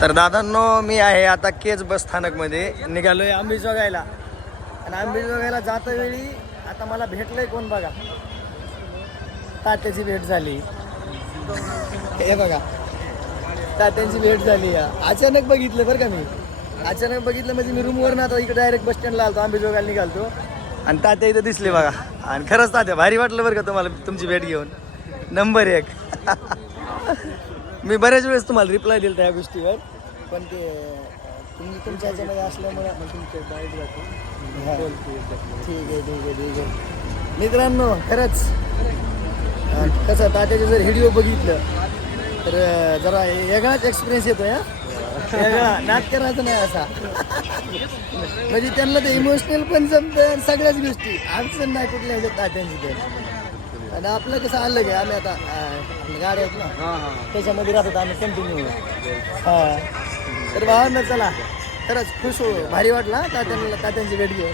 तर दादांनो मी आहे आता केज बस स्थानकमध्ये निघालोय अंबेजोगाईला आणि अंबेजोगाईला जाता वेळी आता मला भेटलंय कोण बघा, तात्याची भेट झाली. हे बघा तात्यांची भेट झाली. अचानक बघितलं बरं का, मी अचानक बघितलं म्हणजे मी रूमवर ना आता इकडे डायरेक्ट बस स्टँडला आलतो, अंबेजोगाईला निघालतो आणि तात्या इथं दिसले बघा. आणि खरंच तात्या भारी वाटलं बरं का तुम्हाला तुमची भेट घेऊन. नंबर 1. मी बऱ्याच वेळेस तुम्हाला रिप्लाय दिला त्या गोष्टीवर, पण ते तुम्ही तुमच्या ह्याच्यामध्ये असल्यामुळे ठीक आहे. मित्रांनो खरंच कसं तात्याचे जर व्हिडिओ बघितलं तर जरा वेगळाच एक्सपिरियन्स येतोय. वेगळा नाट्यराज नाही असा. म्हणजे त्यांना ते इमोशनल पण जमतं, सगळ्याच गोष्टी अडचण नाही कुठल्या ह्याच्यात तात्यांची. तर आणि आपलं कसं आलं की आम्ही आता गाड्या आहेत ना त्याच्यामध्ये राहतो आम्ही कंटिन्यू. तर भावांना चला खरंच खुश हो, भारी वाटला तात्यांची भेट घेऊन.